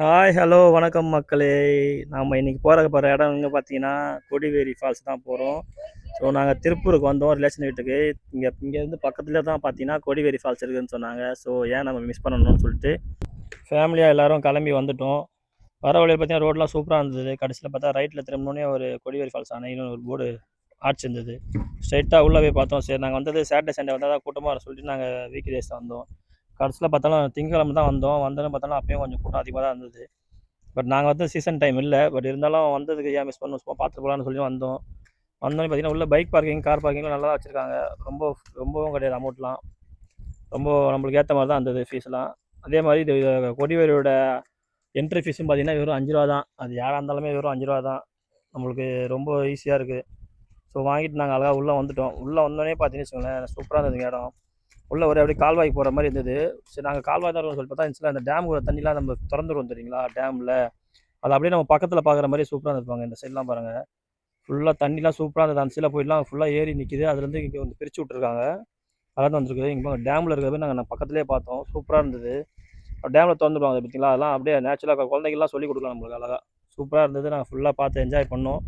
Hi, hello, வணக்கம் மக்களே. நாம் இன்றைக்கி போகிற இடம் எங்கே பார்த்தீங்கன்னா, கொடிவேரி ஃபால்ஸ் தான் போகிறோம். ஸோ நாங்கள் திருப்பூருக்கு வந்தோம் ரிலேஷன் வீட்டுக்கு. இங்கேருந்து பக்கத்தில் தான் பார்த்தீங்கன்னா கொடிவேரி ஃபால்ஸ் இருக்குதுன்னு சொன்னாங்க. ஸோ ஏன் நம்ம மிஸ் பண்ணணும்னு சொல்லிட்டு ஃபேமிலியாக எல்லோரும் கிளம்பி வந்துவிட்டோம். வர வழியில் பார்த்தீங்கன்னா ரோடெலாம் சூப்பராக இருந்தது. கடைசியில் பார்த்தா ரைட்டில் திரும்பினோடனே ஒரு கொடிவேரி ஃபால்ஸ் அணைன்னு ஒரு போர்டு ஆடிச்சிருந்தது. ஸ்ட்ரைட்டாக உள்ளே போய் பார்த்தோம். சரி, நாங்கள் வந்தது சாட்டர்டே சண்டே வந்தால் தான் கூட்டமாக வர சொல்லிட்டு நாங்கள் வீக் டேஸ் வந்தோம். கடைசியில் பார்த்தாலும் திங்கக்கிழமை தான் வந்தோம். வந்தோன்னு பார்த்தாலும் அப்பயும் கொஞ்சம் கூட்டம் அதிகமாக தான் இருந்தது. பட் நாங்கள் வந்து சீசன் டைம் இல்லை. பட் இருந்தாலும் வந்ததுக்கு ஏன் மிஸ் பண்ணணும், சும்மா பார்த்துட்டு போகலான்னு சொல்லி வந்தோம். வந்தோடனே பார்த்தீங்கன்னா உள்ள பைக் பார்க்கிங், கார் பார்க்கிங்லாம் நல்லா தான் வச்சுருக்காங்க. ரொம்பவும் கிடையாது அமௌண்ட்லாம். ரொம்ப நம்மளுக்கு ஏற்ற மாதிரி தான் இருந்தது ஃபீஸ்லாம். அதே மாதிரி இது கொடிவேரியோட என்ட்ரி ஃபீஸும் பார்த்தீங்கன்னா வெறும் 5 ரூபா தான். அது யாராக இருந்தாலுமே வெறும் 5 ரூபா தான். நம்மளுக்கு ரொம்ப ஈஸியாக இருக்குது. ஸோ வாங்கிட்டு நாங்கள் அழகாக உள்ளே வந்துவிட்டோம். உள்ளே வந்தோடனே பார்த்தீங்கன்னு வச்சுக்கோங்களேன், சூப்பராக இருந்ததுங்க இடம். உள்ளே ஒரு அப்படியே கால்வாய்க்கு போகிற மாதிரி இருந்தது. சரி, நாங்கள் கால்வாய் தான் இருக்கும்னு சொல்லி பார்த்தா இருந்துச்சுல, அந்த டேமுக்குள்ள தண்ணிலாம் நம்ம திறந்துருவோம் தெரியுங்களா டேமில். அது அப்படியே நம்ம பக்கத்தில் பார்க்குற மாதிரி சூப்பராக இருந்துருப்பாங்க. இந்த சைட்லாம் பாருங்கள், ஃபுல்லாக தண்ணிலாம் சூப்பராக இருந்தது. அந்த சைடில் போயிடலாம் ஃபுல்லாக ஏறி நிற்கிது. அதுலேருந்து இங்கே வந்து பிரித்து விட்ருக்காங்க. அதான் வந்துருக்குது. இங்கே டேமில் இருக்கிறது நாங்கள் பக்கத்துலேயே பார்த்தோம். சூப்பராக இருந்தது. டேமில் திறந்துடுவாங்க பார்த்தீங்களா, அதெல்லாம் அப்படியே நேச்சுரலாக குழந்தைங்கள்லாம் சொல்லிக் கொடுக்கலாம் நம்மளுக்கு அழகாக. சூப்பராக இருந்தது. நாங்கள் ஃபுல்லாக பார்த்து என்ஜாய் பண்ணோம்.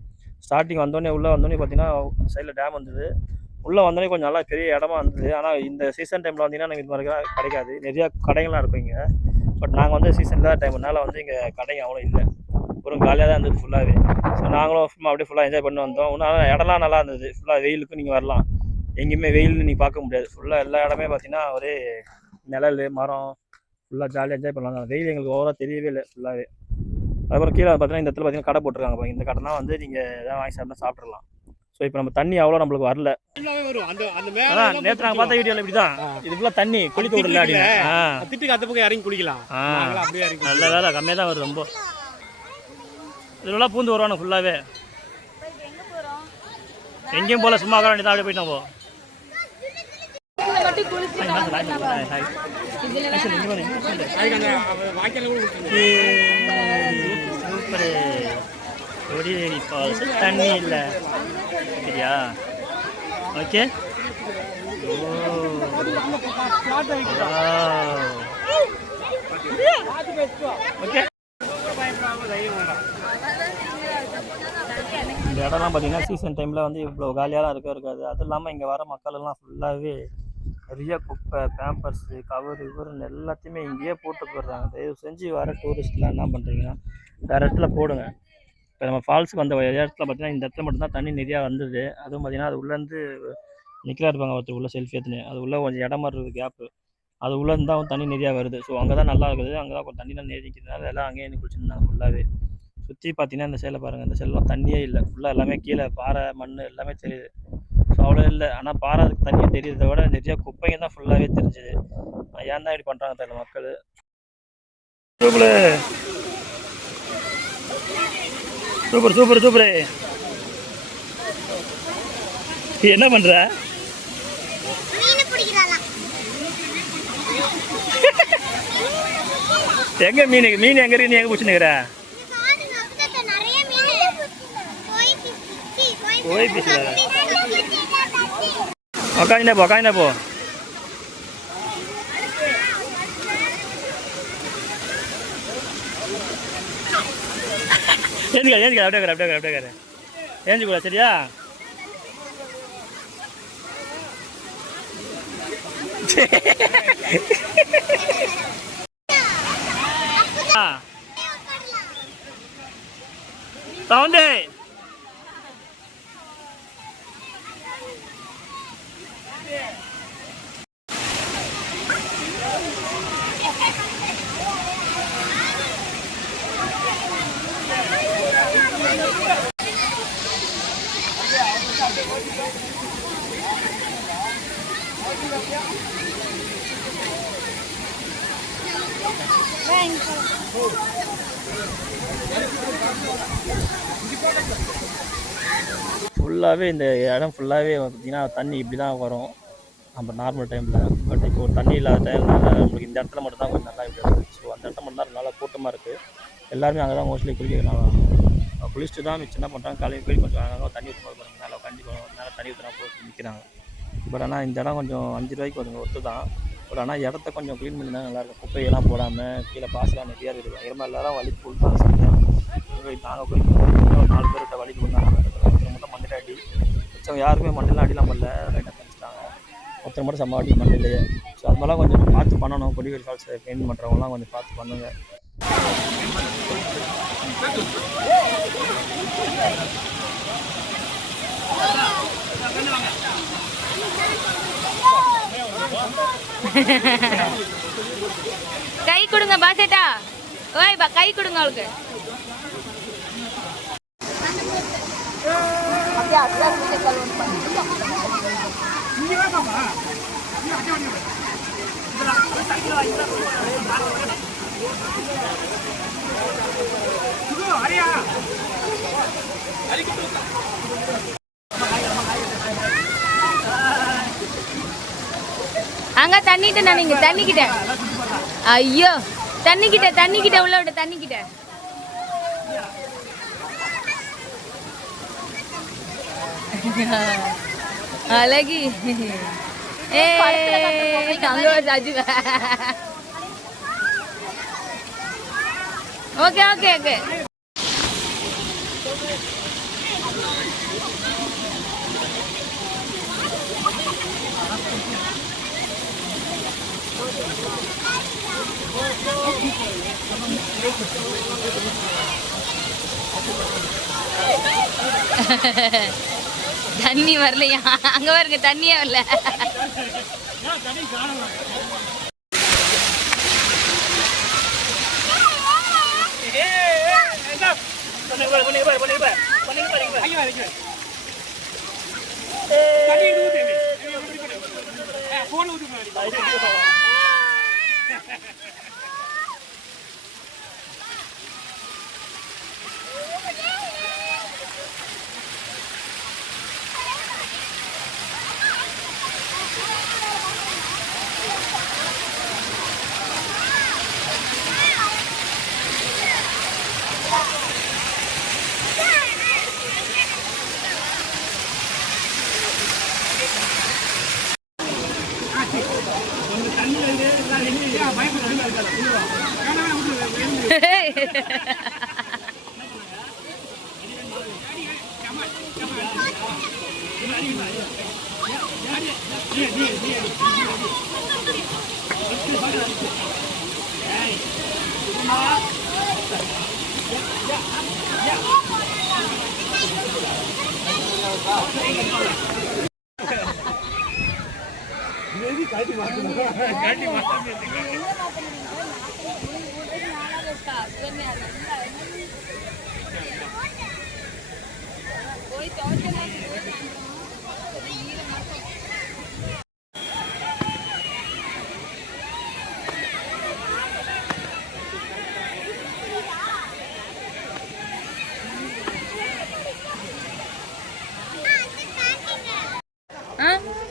ஸ்டார்டிங் வந்தோடனே உள்ளே வந்தோடனே பார்த்தீங்கன்னா சைடில் டேம் வந்தது. உள்ளே வந்தோடனே கொஞ்சம் நல்லா பெரிய இடமா இருந்தது. ஆனால் இந்த சீசன் டைமில் வந்தீங்கன்னா எனக்கு இது மாதிரி கிடைக்காது. நிறையா கடைகள்லாம் இருக்கும் இங்கே. பட் நாங்கள் வந்து சீசன் இல்லாத டைம்னால வந்து இங்கே கடைங்க அவ்வளோ இல்லை. ஒரு காலியாக தான் இருந்தது ஃபுல்லாகவே. ஸோ நாங்களும் சும்மா அப்படியே ஃபுல்லாக என்ஜாய் பண்ணி வந்தோம். இன்னும் இடம்லாம் நல்லா இருந்தது. ஃபுல்லாக வெயிலுக்கும் நீங்கள் வரலாம். எங்கேயுமே வெயில்னு நீங்கள் பார்க்க முடியாது. ஃபுல்லாக எல்லா இடமே பார்த்தீங்கன்னா ஒரே நிழல், மரம், ஃபுல்லாக ஜாலியாக என்ஜாய் பண்ணலாம். வெயில் எங்களுக்கு ஓவராக தெரியவே இல்லை ஃபுல்லாகவே. அதுக்கப்புறம் கீழே பார்த்தீங்கன்னா இந்த இடத்துல பார்த்தீங்கன்னா கடை போட்டிருக்காங்க. இந்த கடைனா வந்து நீங்கள் எதாவது வாங்கி சாப்பிட்டா சாப்பிட்றலாம். ஸோ இப்போ நம்ம தண்ணி அவ்வளோ நம்மளுக்கு வரல. அதான் நேற்று நாங்கள் பார்த்த வீடியோவில் இப்படி தான். இது ஃபுல்லாக தண்ணி குளிக்க விடல அப்படின்னு திட்டுக்கு அந்த பக்கம் இறங்கி குளிக்கலாம். நல்ல வேலை கம்மியாக தான் வருது. ரொம்ப இதெல்லாம் பூந்து வருவானு ஃபுல்லாகவே. எங்கேயும் போகல, சும்மா உட்கார வேண்டியதான். அப்படியே போயிட்டோம் போ. கொடிவேரி ஃபால்ஸ் தண்ணி இல்லை சரியா? ஓகே. ஓகே. இந்த இடம்லாம் பார்த்தீங்கன்னா சீசன் டைமில் வந்து இவ்வளோ காலியாலாம் இருக்காது. அதுவும் இல்லாமல் இங்கே வர மக்கள் எல்லாம் ஃபுல்லாகவே நிறைய குப்பை, பேம்பர்ஸு, கவரு இவருன்னு எல்லாத்தையுமே இங்கேயே போட்டு போடுறாங்க. தயவு செஞ்சு வர டூரிஸ்ட்லாம் என்ன பண்ணுறீங்கன்னா வேறு இடத்துல போடுங்க. இப்போ நம்ம ஃபால்ஸுக்கு வந்த இடத்துல பார்த்தீங்கன்னா இந்த இடத்துல மட்டும்தான் தண்ணி நிறையா வந்தது. அதுவும் பார்த்தீங்கன்னா அது உள்ளேருந்து நிற்கிறா இருப்பாங்க ஒருத்தர் உள்ளே செல்ஃபி எடுத்துன்னு. அது உள்ளே கொஞ்சம் இடம் மாதிரி இருக்குது, கேப்பு. அது உள்ளேருந்து தான் தண்ணி நிறையா வருது. ஸோ அங்கே தான் நல்லா இருக்குது. அங்கே தான் கொஞ்சம் தண்ணிலாம் நிற்கிறதுனால எல்லாம் அங்கேயே நின்று குளிச்சுருந்தாங்க ஃபுல்லாகவே. சுற்றி பார்த்தீங்கன்னா இந்த சைடில் பாருங்கள், இந்த சைடெலாம் தண்ணியே இல்லை. ஃபுல்லாக எல்லாமே கீழே பாறை, மண் எல்லாமே தெரியுது. ஸோ அவ்வளோ இல்லை. ஆனால் பாறை தண்ணியை தெரியுறத விட நிறையா குப்பைங்க தான் ஃபுல்லாகவே தெரிஞ்சுது. ஏன் தான் இப்படி பண்ணுறாங்க தெரியல மக்கள். Super super super. என்ன பண்ற? எங்க மீன் மீன் எங்க இருக்கு? நீ எங்க பிடிச்சுன்னுக்கிற? போய் பிடிச்சல உக்காந்துனே போ, உக்காந்துனே போ. ஏஞ்சிக்க ஏஞ்சிக்க, அப்படியே அப்படியே அப்படியே ஏஞ்சிக்கூட சரியா? சவுண்டு ஃபுல்லாகவே இந்த இடம் ஃபுல்லாகவே பார்த்திங்கன்னா தண்ணி இப்படி தான் வரும் நம்ம நார்மல் டைமில். பட் இப்போ தண்ணி இல்லாத டைம்னால நம்மளுக்கு இந்த இடத்துல மட்டும்தான் கொஞ்சம் நல்லா இருக்குது. ஸோ அந்த இடத்துல மட்டும்தான் நல்லா கூட்டமாக இருக்குது. எல்லாருமே அங்கே தான் மோஸ்ட்லி குளிக்கிறாங்க. குளிச்சுட்டு தான் மிச்சம் என்ன பண்ணுறாங்க, காலையில் போய் கொஞ்சம் அங்கே தண்ணி ஊற்ற போகிறாங்க. மேலே கண்டிப்பாக மேலே தண்ணி ஊற்றினா போட்டு நிற்கிறாங்க. பட் ஆனால் இந்த இடம் கொஞ்சம் 5 ரூபாய்க்கு கொஞ்சம் ஒத்து தான். பட் ஆனால் இடத்த கொஞ்சம் க்ளீன் பண்ணி தான் நல்லாயிருக்கும். குப்பையெல்லாம் போடாமல் கீழே பாசெல்லாம் நிறையா இருக்குது. பயங்கரமாக எல்லாரும் வழி ஃபுல் தான் செஞ்சாங்க. நாங்கள் போய் 4 பேர்கிட்ட வழிக்கு வந்தாங்க. ஒருத்தர் மட்டும் மண்ணில் அடி மிச்சம் யாருமே மண்ணிலாம் அடிலாம் பண்ணல, லைட்டாக தந்துட்டாங்க. ஒருத்தர் மட்டும் செம்ம அடி மண்ணிலேயே. ஸோ அது மாதிரிலாம் கொஞ்சம் பார்த்து பண்ணணும். கொடிவேரி ஃபால்ஸை க்ளீன் பண்ணுறவங்களாம் கொஞ்சம் பார்த்து பண்ணுங்க. கை கொடுங்க பாசேட்டா. ஓய் கை கொடுங்க அவளுக்கு. அங்க தண்ணிட்ட நான் நீங்க தண்ணிக்கிட்ட. ஐயோ தண்ணிக்கிட்ட உள்ள விட தண்ணிக்கிட்ட. அழகி ஓகே ஓகே ஓகே. தண்ணி வரலையா? அங்க பாருங்க தண்ணியே வரல.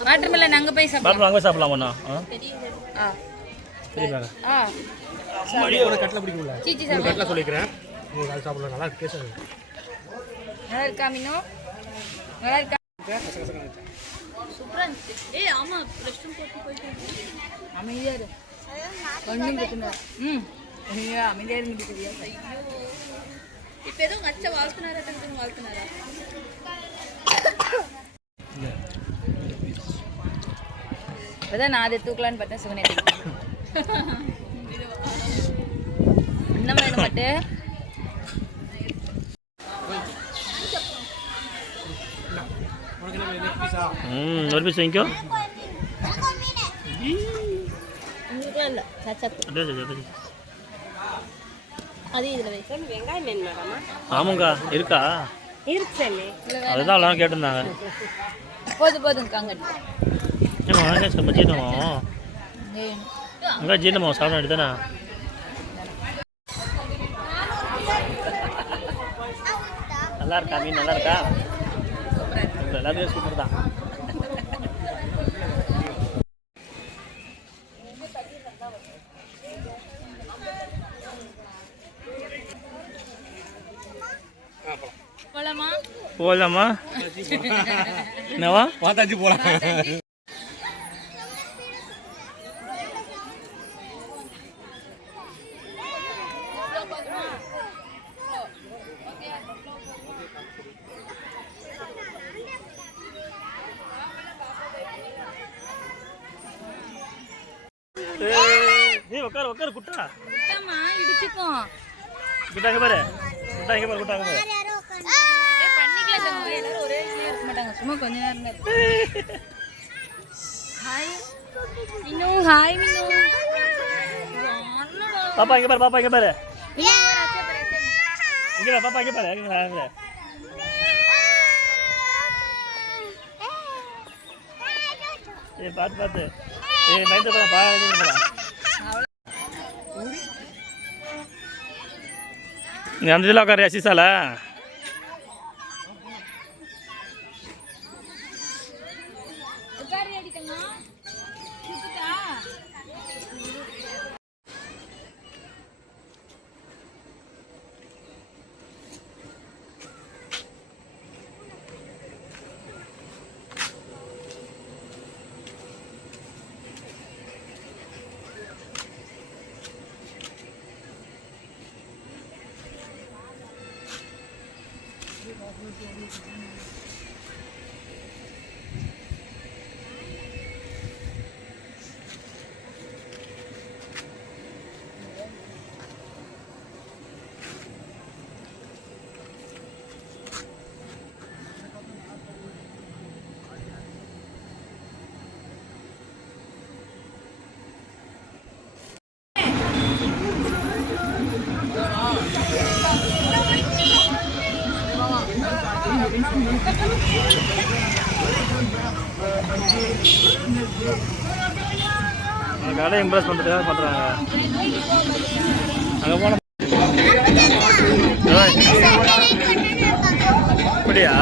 வாட்டர் மெலன் அங்க போய் சாப்பிடலாம். அங்க சாப்பிடலாமா? கட்டில பிடிக்கும்ல, சீச்சி கட்டில சொல்லிக்கிறேன். நீங்க அது சாப்பிடலாம், நல்லா இருக்கு. டேஸ்ட் நல்லா இருக்கா மீனோ? நல்லா இருக்கா? சூப்பரா இருக்கு. ஏய் ஆமா, ரெஸ்ட் ரூம் போயிட்டு அமைதியா இரு. ஒண்ணும் பிரச்சனை. ஐயா அமைதியா இருங்க தெரியா. ஐயோ இப்போ ஏதோ அச்ச வாழ்த்துனாரா தங்க வாழ்த்துனாரா? அதான் நான் அதை தூக்கலான்னு பார்த்தேன். சிவனே இன்னும் வேணும் மட்டு. ஒரு பீஸ் வாங்கிக்கோ. இல்லை அது இதில் வை. வெங்காயம் வேணுமாடாமா? ஆமாங்கா இருக்கா? இருக்கு. அதுதான் எல்லாம் கேட்டிருந்தாங்க. போதுங்க காங்கடி. நம்ம ஜீரணமோ அங்கே ஜீரணமோ சாப்பிட வேண்டியதானே? நல்லா இருக்கா மீன்? நல்லா இருக்கா? எல்லாமே சூப்பர் தான். போகலாமா? என்னவா? பார்த்தாச்சு போகலாம். நீ உட்காரு உட்காரு குட்டா விட்டமா இடிச்சுக்கும். குட்டாங்க பாரு குட்டா இங்க பாரு குட்டாங்க பாரு பண்ணிக்கலாம் தங்க, எல்லாரும் ஒரே இதுலயே இருக்க மாட்டாங்க, சும்மா கொஞ்ச நேரம் தான். Hi Minu, hi Minu. பாப்பா இங்க பாரு பாப்பா இங்க பாரு இங்க பாரு பாப்பா இங்க பாரு இங்க பாரு ஏய் பாத்து பாத்து ஏய் மைண்ட் போடா போடா நீ அந்த இதில் உட்காரு சீசால உட்காரு அடிக்கங்க. சுத்துதா? கடை இம்ப்ரெஸ் பண்ணுறதுக்காக பண்ணுறாங்க. அங்கே போன அப்படியா